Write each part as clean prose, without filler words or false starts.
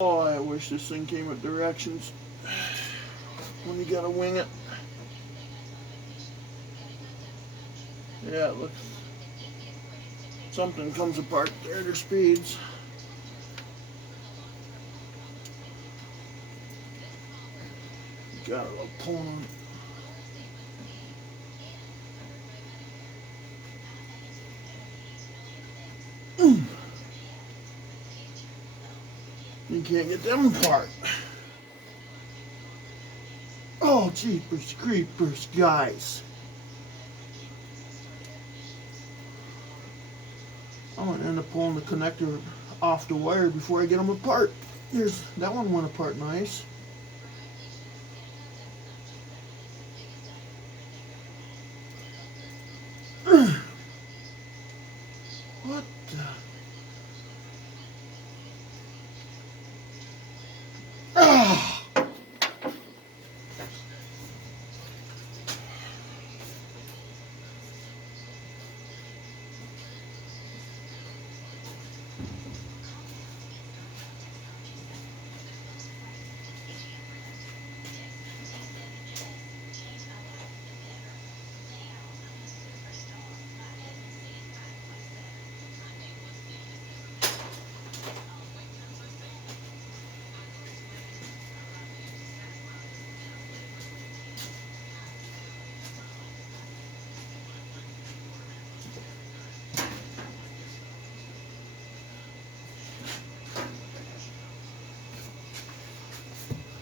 Oh, I wish this thing came with directions when you gotta wing it. Yeah, look. Something comes apart there, their speeds. Got a little pulling. You can't get them apart. Oh, jeepers creepers, guys. I'm gonna end up pulling the connector off the wire before I get them apart. Here's that one went apart nice. What the? Ah!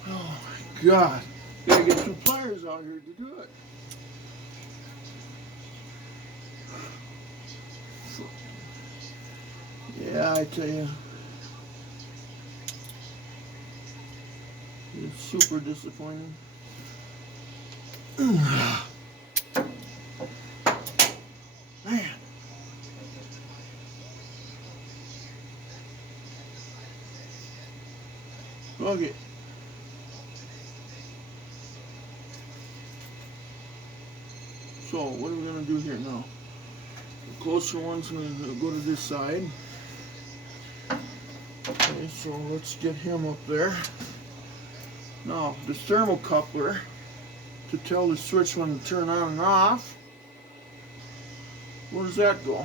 Oh my God. Gotta get two pliers out here to do it. Yeah, I tell you. It's super disappointing. Man. Okay. So, what are we going to do here now? The closer one's going to go to this side. Okay, so let's get him up there. Now, the thermocoupler to tell the switch when to turn on and off. Where does that go?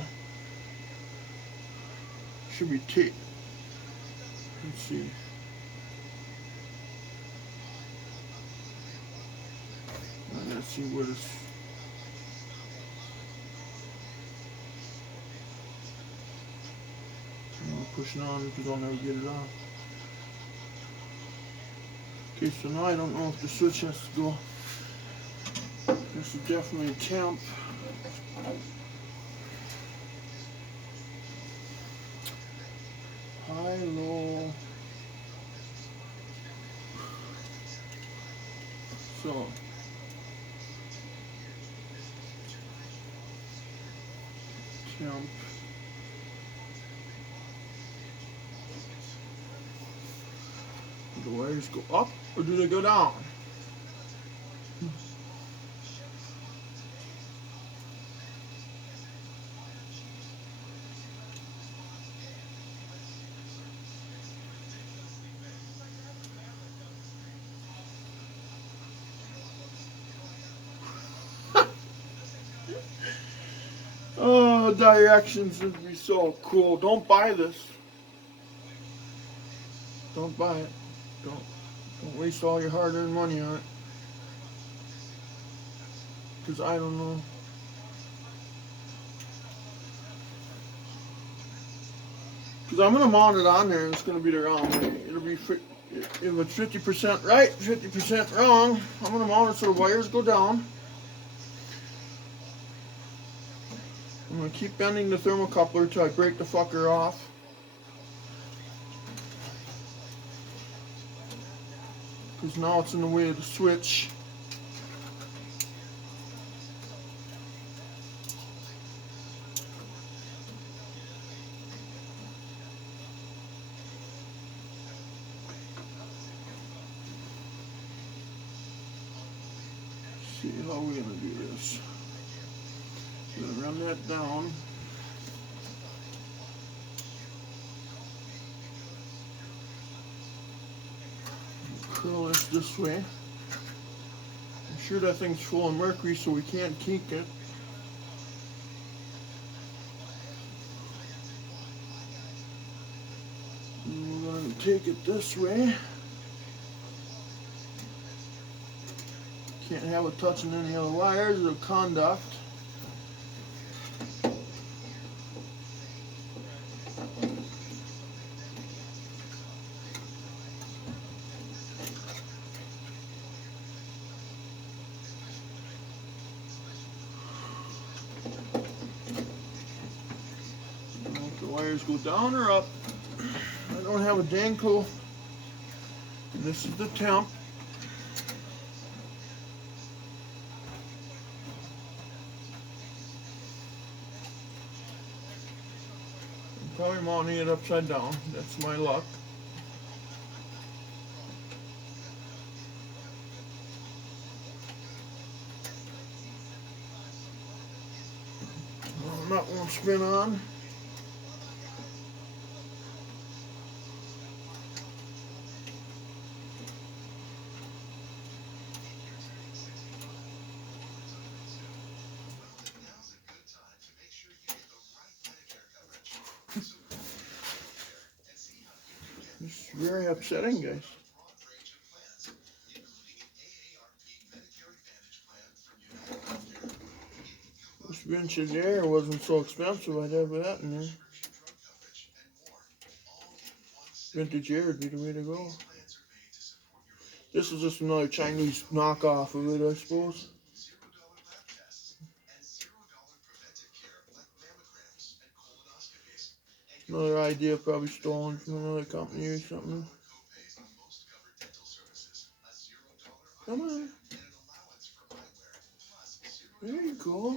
Should be tape. Let's see. Let's see where this. I'm pushing on because I'll never get it off. Okay, so now I don't know if the switch has to go. This is definitely a temp. High, low. So. Temp. Do the wires go up or do they go down? Oh, directions would be so cool. Don't buy this. Don't buy it. Don't waste all your hard-earned money on it. Because I don't know. Because I'm going to mount it on there and it's going to be the wrong way. It'll be, if it's 50% right, 50% wrong, I'm going to mount it so the wires go down. I'm going to keep bending the thermocoupler till I break the fucker off. Because now it's in the way of the switch. See how we're going to do this. I'm going to run that down. Curl this way. I'm sure that thing's full of mercury, so we can't kink it. And we're going to take it this way. Can't have it touching any other wires. It'll conduct. The wires go down or up. I don't have a dang clue. And this is the temp. I'm probably mounting it upside down. That's my luck. Well, that won't spin on. It's very upsetting, guys. This vintage air wasn't so expensive, I'd have that in there. Vintage air would be the way to go. This is just another Chinese knockoff of it, I suppose. Another idea probably stolen from another company or something. Come on. There you go.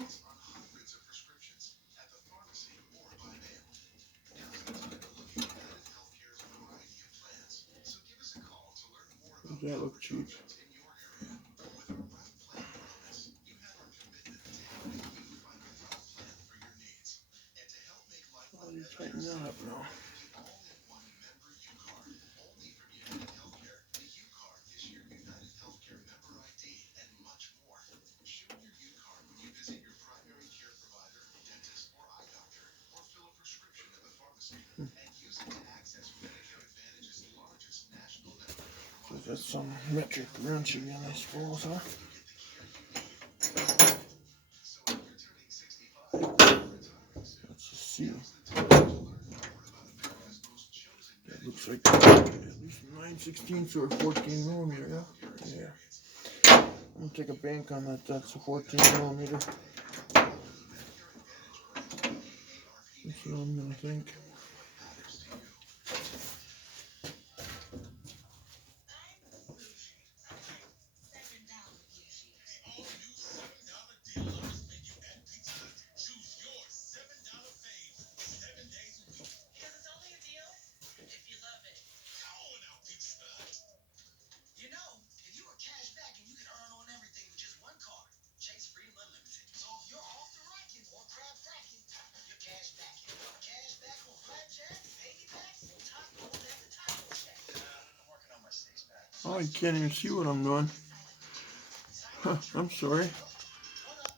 Does that look cheap? Oh, you tighten that up now. So that's some metric wrench again, I suppose, huh? Let's just see. That looks like at least 9/16 or 14 millimeter, yeah? I'm gonna take a bank on that. That's a 14 millimeter. That's what I'm gonna think. Oh, you can't even see what I'm doing. Huh, I'm sorry.